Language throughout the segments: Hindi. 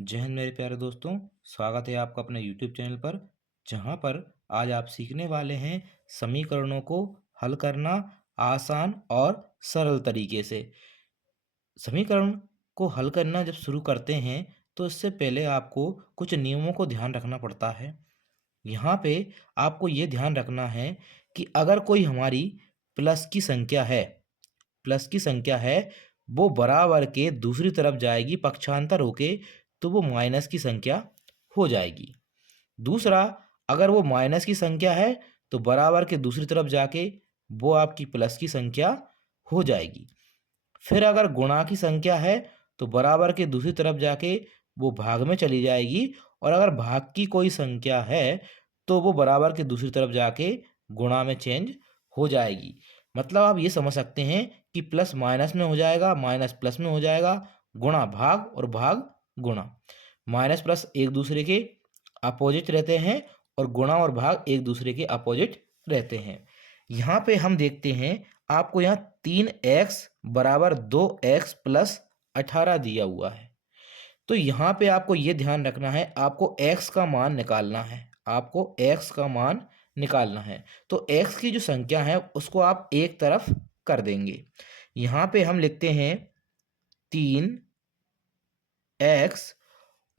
जय हिंद मेरे प्यारे दोस्तों। स्वागत है आपका अपने YouTube चैनल पर, जहां पर आज आप सीखने वाले हैं समीकरणों को हल करना आसान और सरल तरीके से। समीकरण को हल करना जब शुरू करते हैं तो इससे पहले आपको कुछ नियमों को ध्यान रखना पड़ता है। यहाँ पे आपको ये ध्यान रखना है कि अगर कोई हमारी प्लस की संख्या है प्लस की संख्या है वो बराबर के दूसरी तरफ जाएगी पक्षांतर होके, तो वो माइनस की संख्या हो जाएगी। दूसरा, अगर वो माइनस की संख्या है तो बराबर के दूसरी तरफ जाके वो आपकी प्लस की संख्या हो जाएगी। फिर अगर गुणा की संख्या है तो बराबर के दूसरी तरफ जाके वो भाग में चली जाएगी, और अगर भाग की कोई संख्या है तो वो बराबर के दूसरी तरफ जाके गुणा में चेंज हो जाएगी। मतलब आप ये समझ सकते हैं कि प्लस माइनस में हो जाएगा, माइनस प्लस में हो जाएगा, गुणा भाग और भाग गुणा। माइनस प्लस एक दूसरे के अपोजिट रहते हैं और गुणा और भाग एक दूसरे के अपोजिट रहते हैं। यहाँ पे हम देखते हैं, आपको यहाँ 3x बराबर 2x प्लस 18 दिया हुआ है। तो यहाँ पे आपको ये ध्यान रखना है, आपको x का मान निकालना है। आपको x का मान निकालना है तो x की जो संख्या है उसको आप एक तरफ कर देंगे। यहाँ पे हम लिखते हैं 3x,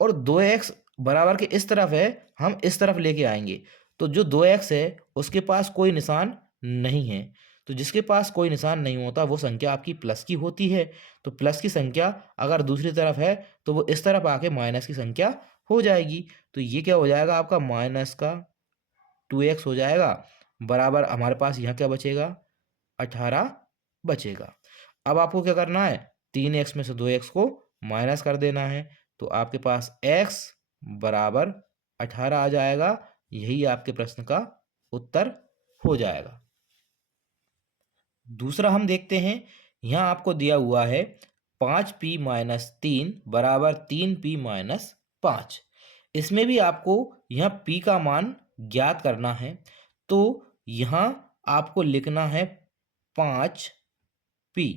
और 2x बराबर के इस तरफ है, हम इस तरफ लेके आएंगे तो जो 2x है उसके पास कोई निशान नहीं है। तो जिसके पास कोई निशान नहीं होता वो संख्या आपकी प्लस की होती है। तो प्लस की संख्या अगर दूसरी तरफ है तो वो इस तरफ आके माइनस की संख्या हो जाएगी। तो ये क्या हो जाएगा, आपका माइनस का 2x हो जाएगा, बराबर हमारे पास यहाँ क्या बचेगा, 18 बचेगा। अब आपको क्या करना है, 3x में से 2x को माइनस कर देना है, तो आपके पास x बराबर 18 आ जाएगा। यही आपके प्रश्न का उत्तर हो जाएगा। दूसरा हम देखते हैं, यहाँ आपको दिया हुआ है 5p माइनस 3 बराबर 3p माइनस 5। इसमें भी आपको यहाँ p का मान ज्ञात करना है। तो यहाँ आपको लिखना है 5p।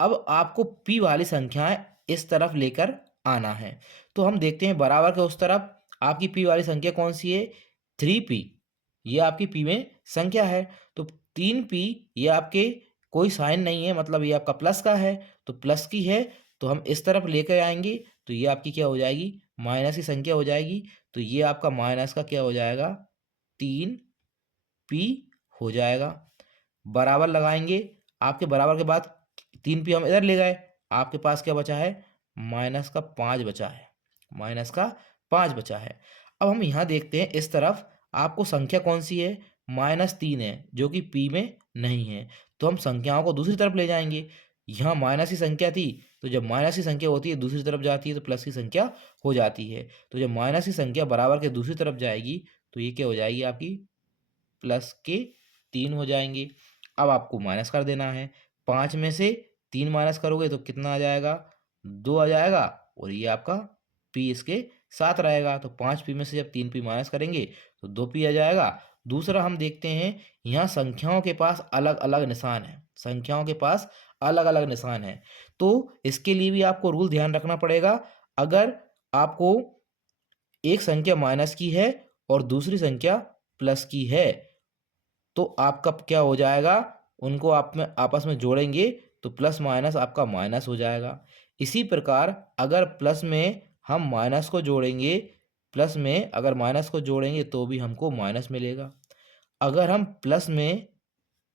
अब आपको p वाली संख्याएं इस तरफ लेकर आना है। तो हम देखते हैं बराबर के उस तरफ आपकी p वाली संख्या कौन सी है, 3p। ये आपकी p में संख्या है। तो 3p, ये आपके कोई साइन नहीं है, मतलब ये आपका प्लस का है, तो प्लस की है तो हम इस तरफ लेकर आएंगे तो ये आपकी क्या हो जाएगी, माइनस की संख्या हो जाएगी। तो ये आपका माइनस का क्या हो जाएगा, 3p हो जाएगा। बराबर लगाएंगे, आपके बराबर के बाद 3p हम इधर ले गए, आपके पास क्या बचा है, माइनस का 5 बचा है। माइनस का 5 बचा है। अब हम यहाँ देखते हैं इस तरफ आपको संख्या कौन सी है, -3 है, जो कि p में नहीं है। तो हम संख्याओं को दूसरी तरफ ले जाएंगे। यहाँ माइनस की संख्या थी, तो जब माइनस की संख्या होती है दूसरी तरफ जाती है तो प्लस की संख्या हो जाती है। तो जब माइनस की संख्या बराबर के दूसरी तरफ जाएगी तो ये क्या हो जाएगी, आपकी प्लस के 3 हो जाएंगे। अब आपको माइनस कर देना है, 5 में से 3 माइनस करोगे तो कितना आ जाएगा, 2 आ जाएगा, और ये आपका p इसके साथ रहेगा। तो 5p में से जब 3p माइनस करेंगे तो 2p आ जाएगा। दूसरा हम देखते हैं, यहाँ संख्याओं के पास अलग अलग निशान है। संख्याओं के पास अलग अलग निशान है, तो इसके लिए भी आपको रूल ध्यान रखना पड़ेगा। अगर आपको एक संख्या माइनस की है और दूसरी संख्या प्लस की है तो आपका क्या हो जाएगा, उनको आप में आपस में जोड़ेंगे तो प्लस माइनस आपका माइनस हो जाएगा। इसी प्रकार अगर प्लस में हम माइनस को जोड़ेंगे, प्लस में अगर माइनस को जोड़ेंगे तो भी हमको माइनस मिलेगा। अगर हम प्लस में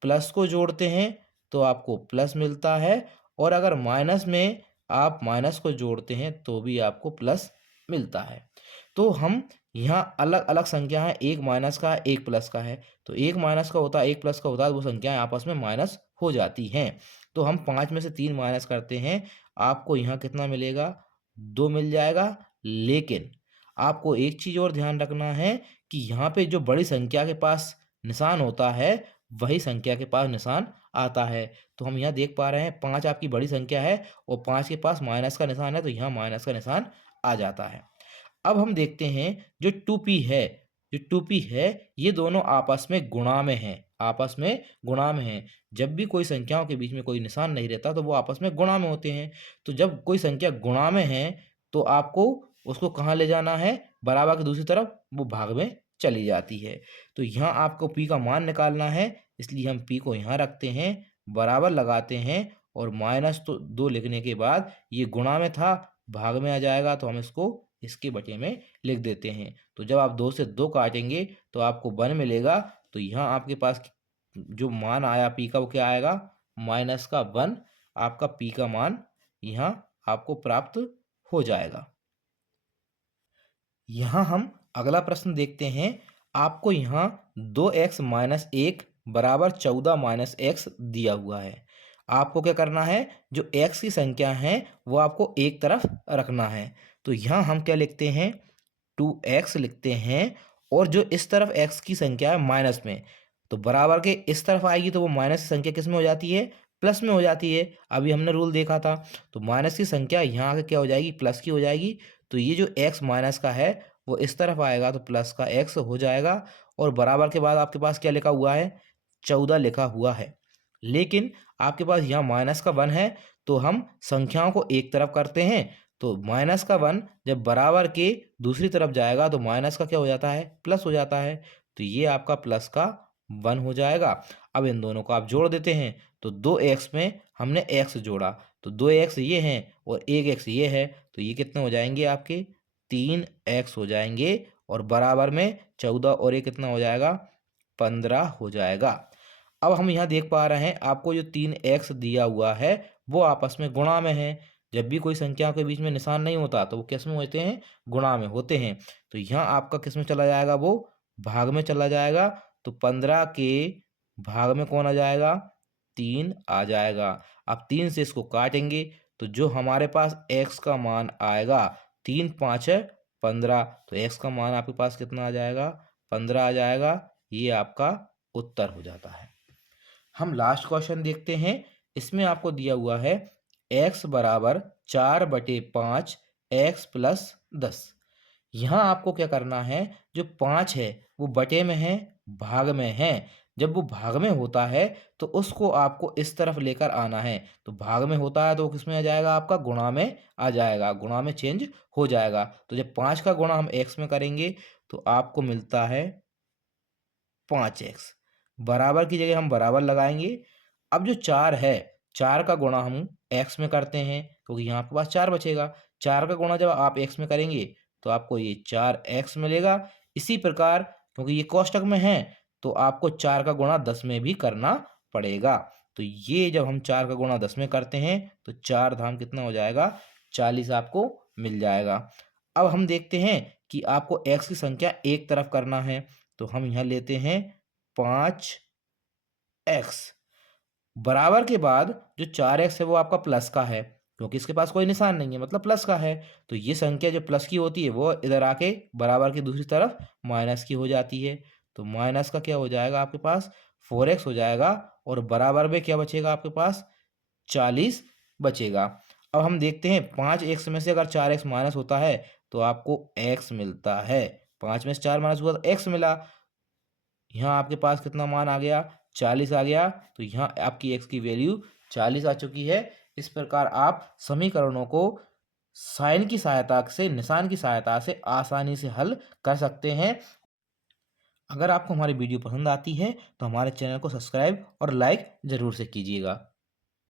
प्लस को जोड़ते हैं तो आपको प्लस मिलता है, और अगर माइनस में आप माइनस को जोड़ते हैं तो भी आपको प्लस मिलता है। तो हम यहाँ अलग अलग संख्या है, एक माइनस का एक प्लस का है। तो एक माइनस का होता है एक प्लस का होता है, वो संख्याएं आपस में माइनस हो जाती हैं। तो हम 5 में से 3 माइनस करते हैं, आपको यहाँ कितना मिलेगा, 2 मिल जाएगा। लेकिन आपको एक चीज़ और ध्यान रखना है कि यहाँ पे जो बड़ी संख्या के पास निशान होता है वही संख्या के पास निशान आता है। तो हम यहाँ देख पा रहे हैं 5 आपकी बड़ी संख्या है और 5 के पास माइनस का निशान है, तो यहाँ माइनस का निशान आ जाता है। अब हम देखते हैं जो 2p है, जो 2p है ये दोनों आपस में गुणा में हैं, आपस में गुणा में हैं। जब भी कोई संख्याओं के बीच में कोई निशान नहीं रहता तो वो आपस में गुणा में होते हैं। तो जब कोई संख्या गुणा में है तो आपको उसको कहाँ ले जाना है, बराबर की दूसरी तरफ, वो भाग में चली जाती है। तो यहाँ आपको p का मान निकालना है, इसलिए हम p को यहाँ रखते हैं, बराबर लगाते हैं और माइनस तो 2 लिखने के बाद ये गुणा में था, भाग में आ जाएगा, तो हम इसको इसके बटे में लिख देते हैं। तो जब आप 2 से 2 काटेंगे तो आपको 1 मिलेगा। तो यहाँ आपके पास जो मान आया p का, वो क्या आएगा, माइनस का 1। आपका p का मान यहाँ आपको प्राप्त हो जाएगा। यहाँ हम अगला प्रश्न देखते हैं। आपको यहाँ 2x माइनस 1 बराबर 14 माइनस एक्स दिया हुआ है। आपको क्या करना है, जो x की संख्या है वो आपको एक तरफ रखना है। तो यहाँ हम क्या लिखते हैं, 2x लिखते हैं, और जो इस तरफ x की संख्या है माइनस में, तो बराबर के इस तरफ आएगी तो वो माइनस की संख्या किस में हो जाती है, प्लस में हो जाती है। अभी हमने रूल देखा था। तो माइनस की संख्या यहाँ आके क्या हो जाएगी, प्लस की हो जाएगी। तो ये जो x माइनस का है वो इस तरफ आएगा तो प्लस का x हो जाएगा, और बराबर के बाद आपके पास क्या लिखा हुआ है, 14 लिखा हुआ है। लेकिन आपके पास यहाँ माइनस का 1 है, तो हम संख्याओं को एक तरफ करते हैं। तो माइनस का 1 जब बराबर के दूसरी तरफ जाएगा तो माइनस का क्या हो जाता है, प्लस हो जाता है। तो ये आपका प्लस का 1 हो जाएगा। अब इन दोनों को आप जोड़ देते हैं, तो 2x में हमने x जोड़ा, तो 2x ये हैं और 1x ये है, तो ये कितने हो जाएंगे आपके, 3x हो जाएंगे, और बराबर में 14 और ये कितना हो जाएगा, 15 हो जाएगा। अब हम यहाँ देख पा रहे हैं आपको जो 3x दिया हुआ है वो आपस में गुणा में है। जब भी कोई संख्या के बीच में निशान नहीं होता तो वो किस में होते हैं, गुणा में होते हैं। तो यहाँ आपका किस में चला जाएगा, वो भाग में चला जाएगा। तो 15 के भाग में कौन आ जाएगा, 3 आ जाएगा। अब 3 से इसको काटेंगे तो जो हमारे पास x का मान आएगा, 3 5 है 15, तो x का मान आपके पास कितना आ जाएगा, 15 आ जाएगा। ये आपका उत्तर हो जाता है। हम लास्ट क्वेश्चन देखते हैं। इसमें आपको दिया हुआ है x बराबर 4/5 x प्लस 10। यहाँ आपको क्या करना है, जो 5 है वो बटे में है, भाग में है। जब वो भाग में होता है तो उसको आपको इस तरफ लेकर आना है। तो भाग में होता है तो वो किस में आ जाएगा, आपका गुणा में आ जाएगा, गुणा में चेंज हो जाएगा। तो जब 5 का गुणा हम x में करेंगे तो आपको मिलता है 5x। बराबर की जगह हम बराबर लगाएंगे। अब जो 4 है, 4 का गुणा हम x में करते हैं क्योंकि यहाँ आपके पास 4 बचेगा। 4 का गुणा जब आप x में करेंगे तो आपको ये 4x मिलेगा। इसी प्रकार क्योंकि ये कोष्टक में है तो आपको 4 का गुणा 10 में भी करना पड़ेगा। तो ये जब हम 4 का गुणा 10 में करते हैं तो 4 धाम कितना हो जाएगा, 40 आपको मिल जाएगा। अब हम देखते हैं कि आपको x की संख्या एक तरफ करना है, तो हम यहाँ लेते हैं 5x, बराबर के बाद जो 4x है वो आपका प्लस का है क्योंकि इसके पास कोई निशान नहीं है, मतलब प्लस का है। तो ये संख्या जो प्लस की होती है वो इधर आके बराबर की दूसरी तरफ माइनस की हो जाती है। तो माइनस का क्या हो जाएगा आपके पास, 4x हो जाएगा, और बराबर में क्या बचेगा आपके पास, 40 बचेगा। अब हम देखते हैं 5x में से अगर 4x माइनस होता है तो आपको x मिलता है। 5 में से 4 माइनस हुआ तो x मिला। यहाँ आपके पास कितना मान आ गया, 40 आ गया। तो यहाँ आपकी x की वैल्यू 40 आ चुकी है। इस प्रकार आप समीकरणों को साइन की सहायता से, निशान की सहायता से आसानी से हल कर सकते हैं। अगर आपको हमारी वीडियो पसंद आती है तो हमारे चैनल को सब्सक्राइब और लाइक ज़रूर से कीजिएगा।